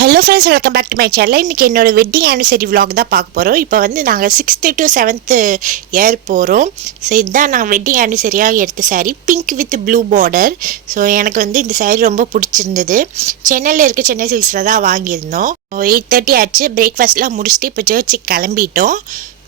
Hello friends, welcome back to my channel. இன்றைக்கி என்னோடய wedding anniversary vlog தான் பார்க்க போகிறோம். இப்போ வந்து நாங்கள் 6th to 7th இயர் போகிறோம். ஸோ இதுதான் நாங்கள் வெட்டிங் ஆனிவர்சரியாக எடுத்த sari, pink with blue border. So எனக்கு வந்து இந்த சாரீ ரொம்ப பிடிச்சிருந்தது. சென்னையில் இருக்க சென்னை சில்க்ஸில் தான் வாங்கியிருந்தோம். 8:30 ஆச்சு. பிரேக்ஃபாஸ்ட்லாம் முடிச்சுட்டு இப்போ சர்ச்சுக்கு கிளம்பிட்டோம்.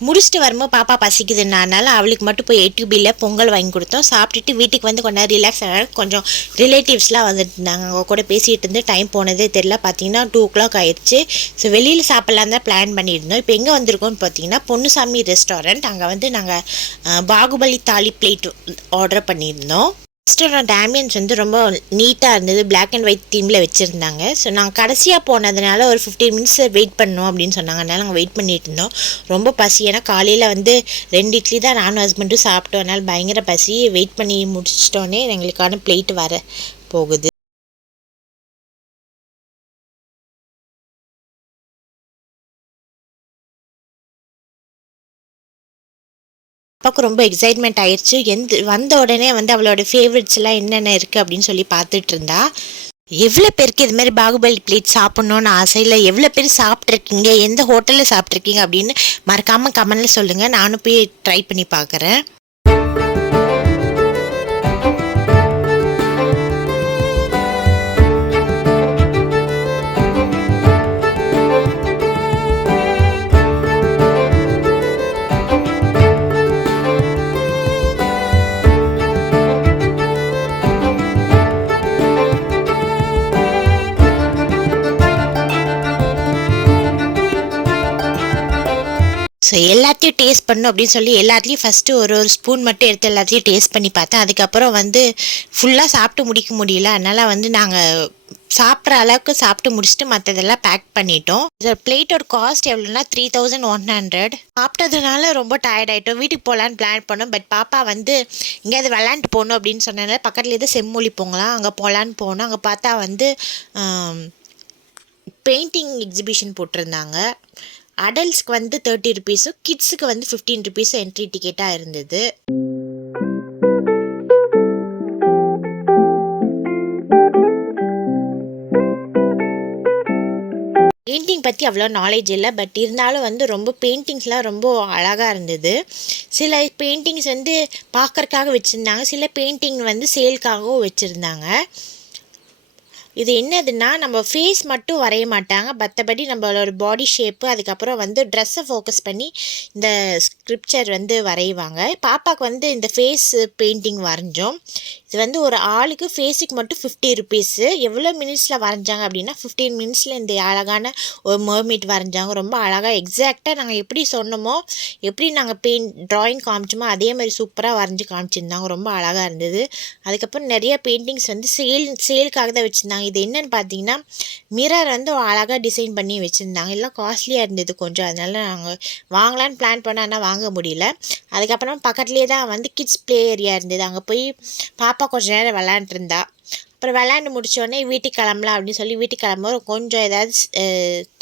முடிச்சுட்டு வரும்போது பாப்பா பசிக்குதுனால அவளுக்கு மட்டும் போய் ஏடிபியில் பொங்கல் வாங்கி கொடுத்தோம். சாப்பிட்டுட்டு வீட்டுக்கு வந்து கொஞ்சம் ரிலாக்ஸ் ஆனால கொஞ்சம் ரிலேட்டிவ்ஸ்லாம் வந்துட்டு இருந்தாங்க. அவங்க கூட பேசிகிட்டு இருந்து டைம் போனதே தெரியல. பார்த்தீங்கன்னா 2 o'clock ஆயிடுச்சு. ஸோ வெளியில் சாப்பிட்லாம் தான் பிளான் பண்ணியிருந்தோம். இப்போ எங்கே வந்திருக்கோம்னு பார்த்தீங்கன்னா பொன்னுசாமி ரெஸ்டாரண்ட். அங்கே வந்து நாங்கள் பாகுபலி தாலி பிளேட் ஆர்டர் பண்ணியிருந்தோம். ரெஸ்டாரண்ட் ஆம்பியன்ஸ் வந்து ரொம்ப நீட்டாக இருந்தது. பிளாக் அண்ட் ஒயிட் தீமில் வச்சுருந்தாங்க. ஸோ நாங்கள் கடைசியாக போனதுனால ஒரு 15 minutes வெயிட் பண்ணோம் அப்படின்னு சொன்னாங்க. அதனால் நாங்கள் வெயிட் பண்ணிட்டு இருந்தோம். ரொம்ப பசி. ஏன்னா காலையில் வந்து 2 இட்லி தான் நானும் ஹஸ்பண்டும் சாப்பிட்டோம். அதனால் பயங்கர பசி. வெயிட் பண்ணி முடிச்சிட்டோன்னே எங்களுக்கான பிளேட் வர போகுது. அப்பாவுக்கு ரொம்ப எக்ஸைட்மெண்ட் ஆயிடுச்சு. வந்த உடனே வந்து அவளோட ஃபேவரட்ஸ் எல்லாம் என்னென்ன இருக்குது அப்படின்னு சொல்லி பார்த்துட்டு இருந்தா. எவ்வளோ பேருக்கு இது மாதிரி பாகுபலி பிளேட் சாப்பிட்ணுன்னு ஆசையில் எவ்வளோ பேர் சாப்பிட்ருக்கீங்க, எந்த ஹோட்டலில் சாப்பிட்ருக்கீங்க அப்படின்னு மறக்காமல் கமெண்டில் சொல்லுங்கள். நானும் போய் ட்ரை பண்ணி பார்க்குறேன். ஸோ எல்லாத்தையும் டேஸ்ட் பண்ணணும் அப்படின்னு சொல்லி எல்லாத்துலேயும் ஃபஸ்ட்டு ஒரு ஸ்பூன் மட்டும் எடுத்து எல்லாத்தையும் டேஸ்ட் பண்ணி பார்த்தேன். அதுக்கப்புறம் வந்து ஃபுல்லாக சாப்பிட்டு முடிக்க முடியல. அதனால் வந்து நாங்கள் சாப்பிட்ற அளவுக்கு சாப்பிட்டு முடிச்சுட்டு மற்றதெல்லாம் பேக் பண்ணிட்டோம். பிளேட்டோட காஸ்ட் எவ்வளோன்னா 3100. சாப்பிட்டதுனால ரொம்ப டயர்ட் ஆகிட்டோம். வீட்டுக்கு போகலான்னு பிளான் பண்ணோம். பட் பாப்பா வந்து எங்கேயாவது விளாண்டுட்டு போகணும் அப்படின்னு சொன்னதுனால பக்கத்தில் எது செம்மொழி போங்களாம், அங்கே போகலான்னு போனோம். அங்கே பார்த்தா வந்து பெயிண்டிங் எக்ஸிபிஷன் போட்டிருந்தாங்க. அடல்ட்ஸ்க்கு வந்து 30 rupees, கிட்ஸுக்கு வந்து 15 rupees என்ட்ரி டிக்கெட்டாக இருந்தது. பெயிண்டிங் பற்றி அவ்வளோ நாலேஜ் இல்லை. பட் இருந்தாலும் வந்து ரொம்ப பெயிண்டிங்ஸ்லாம் ரொம்ப அழகாக இருந்தது. சில பெயிண்டிங்ஸ் வந்து பார்க்கறக்காக வச்சுருந்தாங்க, சில பெயிண்டிங் வந்து சேல்க்காகவும் வச்சுருந்தாங்க. இது என்னதுன்னா, நம்ம ஃபேஸ் மட்டும் வரைய மாட்டாங்க, மற்றபடி நம்மளோட பாடி ஷேப்பு, அதுக்கப்புறம் வந்து ட்ரெஸ்ஸை ஃபோக்கஸ் பண்ணி இந்த ஸ்கிரிப்சர் வந்து வரைவாங்க. பாப்பாவுக்கு வந்து இந்த ஃபேஸ் பெயிண்டிங் வரைஞ்சோம். இது வந்து ஒரு ஆளுக்கு ஃபேஸுக்கு மட்டும் 50 rupees. எவ்வளோ மினிட்ஸில் வரைஞ்சாங்க அப்படின்னா 15 minutesல இந்த அழகான ஒரு மர்மெய்ட் வரைஞ்சாங்க. ரொம்ப அழகாக எக்ஸாக்டாக நாங்கள் எப்படி சொன்னோமோ, எப்படி நாங்கள் ட்ராயிங் காமிச்சோமோ அதே மாதிரி சூப்பராக வரைஞ்சி காமிச்சிருந்தாங்க. ரொம்ப அழகாக இருந்தது. அதுக்கப்புறம் நிறைய பெயிண்டிங்ஸ் வந்து சேலுக்காக தான் வச்சுருந்தாங்க. இது என்னன்னு பார்த்தீங்கன்னா, மிரர் வந்து அழகாக டிசைன் பண்ணி வச்சுருந்தாங்க. எல்லாம் காஸ்ட்லியாக இருந்தது கொஞ்சம். அதனால நாங்கள் வாங்கலான்னு பிளான் பண்ணோம், ஆனால் வாங்க முடியல. அதுக்கப்புறம் பக்கத்துலேயே தான் வந்து கிட்ஸ் ப்ளே ஏரியா இருந்தது. அங்கே போய் பாப்பா கொஞ்சம் நேரம் விளாண்டுருந்தா. அப்புறம் விளாண்டு முடித்தோடனே வீட்டுக்கு கிளம்பலாம் அப்படின்னு சொல்லி வீட்டுக்கு கிளம்பும்போது கொஞ்சம் ஏதாவது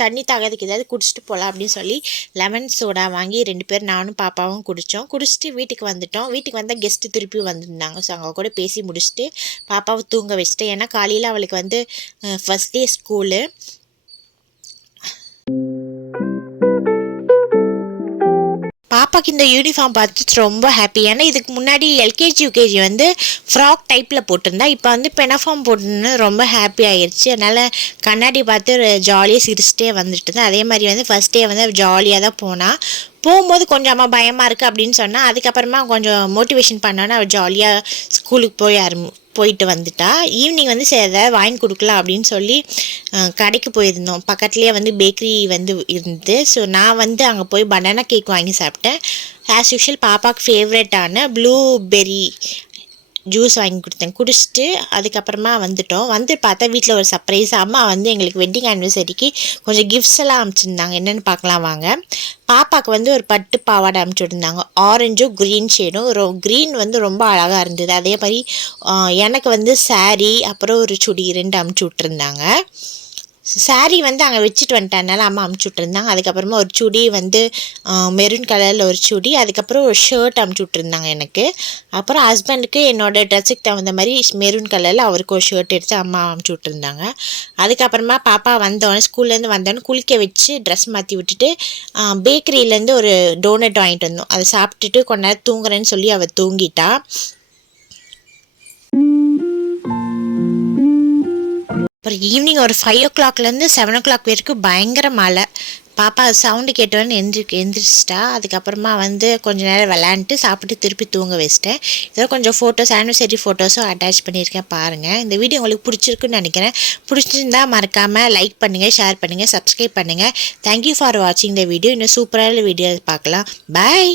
தண்ணி தாகிறதுக்கு ஏதாவது குடிச்சிட்டு போகலாம் அப்படின்னு சொல்லி லெமன் சோடா வாங்கி 2 பேர் நானும் பாப்பாவும் குடித்தோம். குடிச்சிட்டு வீட்டுக்கு வந்துட்டோம். வீட்டுக்கு வந்தால் கெஸ்ட்டு திருப்பி வந்திருந்தாங்க. ஸோ அவங்க கூட பேசி முடிச்சுட்டு பாப்பாவை தூங்க வச்சுட்டேன். ஏன்னா காலையில் அவளுக்கு வந்து ஃபஸ்ட் டே ஸ்கூலு. பாப்பாக்கு இந்த யூனிஃபார்ம் பார்த்துட்டு ரொம்ப ஹாப்பி. ஏன்னா இதுக்கு முன்னாடி எல்கேஜி யூகேஜி வந்து ஃப்ராக் டைப்பில் போட்டிருந்தா, இப்போ வந்து பெனாஃபார்ம் போட்டுன்னு ரொம்ப ஹாப்பி ஆகிடுச்சு. அதனால் கண்ணாடி பார்த்து ஜாலியாக சிரிச்சிட்டே வந்துட்டு தான். அதே மாதிரி வந்து ஃபஸ்ட் டே வந்து ஜாலியாக தான் போகும்போது கொஞ்சம் அம்மா பயமாக இருக்குது அப்படின்னு சொன்னால், அதுக்கப்புறமா கொஞ்சம் மோட்டிவேஷன் பண்ணோன்னா அவள் ஜாலியாக ஸ்கூலுக்கு போயிட்டு வந்துட்டா. ஈவினிங் வந்து ஏதாவது வாங்கி கொடுக்கலாம் அப்படின்னு சொல்லி கடைக்கு போயிருந்தோம். பக்கத்துலேயே வந்து பேக்கரி வந்து இருந்தது. ஸோ நான் வந்து அங்கே போய் பனானா கேக் வாங்கி சாப்பிட்டேன். ஆஸ் யூஷுவல் பாப்பாவுக்கு ஃபேவரட்டான ப்ளூபெர்ரி ஜூஸ் வாங்கி கொடுத்தேன். குடிச்சிட்டு அதுக்கப்புறமா வந்து பார்த்தா வீட்டில் ஒரு சர்ப்ரைஸ். அம்மா வந்து எங்களுக்கு வெட்டிங் ஆனிவர்சரிக்கு கொஞ்சம் கிஃப்ட்ஸ் எல்லாம் அனுப்பிச்சிருந்தாங்க. என்னென்னு பார்க்கலாம் வாங்க. பாப்பாவுக்கு வந்து ஒரு பட்டு பாவாடை அனுப்பிச்சி விட்டுருந்தாங்க. ஆரஞ்சும் க்ரீன் ஷேடும். க்ரீன் வந்து ரொம்ப அழகாக இருந்தது. அதே மாதிரி எனக்கு வந்து சாரீ, அப்புறம் ஒரு சுடி 2 அனுப்பிச்சி விட்டுருந்தாங்க. சாரீ வந்து அங்கே வச்சுட்டு வந்துட்டனால அம்மா அமுச்சு விட்ருந்தாங்க. அதுக்கப்புறமா ஒரு சுடி வந்து மெரூன் கலரில் ஒரு சுடி, அதுக்கப்புறம் ஒரு ஷர்ட் அமுச்சு விட்ருந்தாங்க எனக்கு. அப்புறம் ஹஸ்பண்டுக்கு என்னோடய ட்ரெஸ்ஸுக்கு தகுந்த மாதிரி மெரூன் கலரில் அவருக்கு ஒரு ஷர்ட் எடுத்து அம்மா அமுச்சு விட்ருந்தாங்க. அதுக்கப்புறமா பாப்பா வந்தோடனே ஸ்கூல்லேருந்து வந்தோடனே குளிக்க வச்சு ட்ரெஸ் மாற்றி விட்டுட்டு பேக்கரியிலேருந்து ஒரு டோனட் வாங்கிட்டு வந்தோம். அதை சாப்பிட்டுட்டு கொஞ்ச நேரம் தூங்குறேன்னு சொல்லி அவள் தூங்கிட்டா. அப்புறம் ஈவினிங் ஒரு 5 o'clockலேருந்து 7 o'clock வரைக்கும் பயங்கர மழை. பாப்பா சவுண்டு கேட்டோன்னு எந்திரிச்சிட்டா. அதுக்கப்புறமா வந்து கொஞ்சம் நேரம் விளையாண்டுட்டு சாப்பிட்டு திருப்பி தூங்க வச்சிட்டேன். இதெல்லாம் கொஞ்சம் ஃபோட்டோஸ், ஆனிவர்சரி ஃபோட்டோஸும் அட்டாச் பண்ணியிருக்கேன் பாருங்கள். இந்த வீடியோ உங்களுக்கு பிடிச்சிருக்குன்னு நினைக்கிறேன். பிடிச்சிருந்தா மறக்காமல் லைக் பண்ணுங்கள், ஷேர் பண்ணுங்கள், சப்ஸ்கிரைப் பண்ணுங்கள். தேங்க்யூ ஃபார் வாட்சிங் த வீடியோ. இன்னும் சூப்பரான வீடியோ பார்க்கலாம். பாய்.